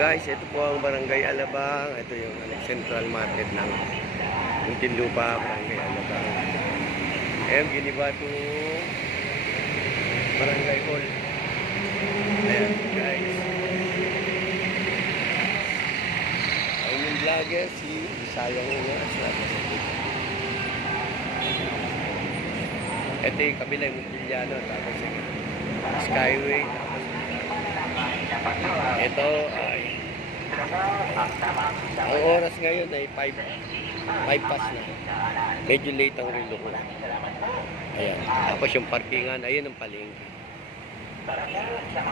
Guys, ito po ang Barangay Alabang. Ito yung central market ng Muntinlupa, Barangay Alabang. Ayan, Ginibato Barangay Hall. Ayan, guys. Ang yung vlogger, si Sayang Ungas. Ito yung kabila yung Montiliano, tapos yung Skyway, tapos ito ay ang oras ngayon ay 5 past na. Medyo late ang relo ko. Ayan. Tapos yung parkingan, ayun ang palengke.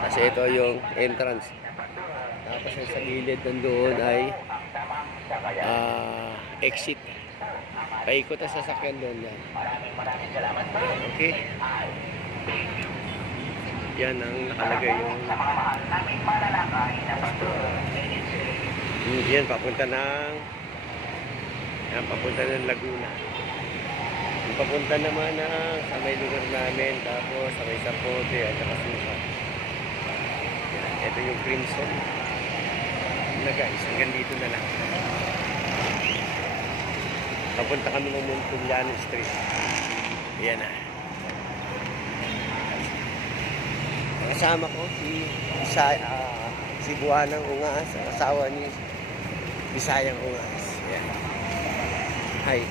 Kasi ito yung entrance. Tapos yung sa gilid nandoon ay exit. Paikot ang sasakyan doon yan. Okay. Yan ang nakalagay yung yan papunta ng Laguna. Yung papunta naman sa may lugar namin, tapos sa may Sapote at saka Suka. Ito yung Crimson na guys, hanggang dito na lang. Papunta kami ng Montiliano Street. Yan na. Kasama ko si Buwanang Ungas, asawa ni Bisayang Ungas. Yan. Hi.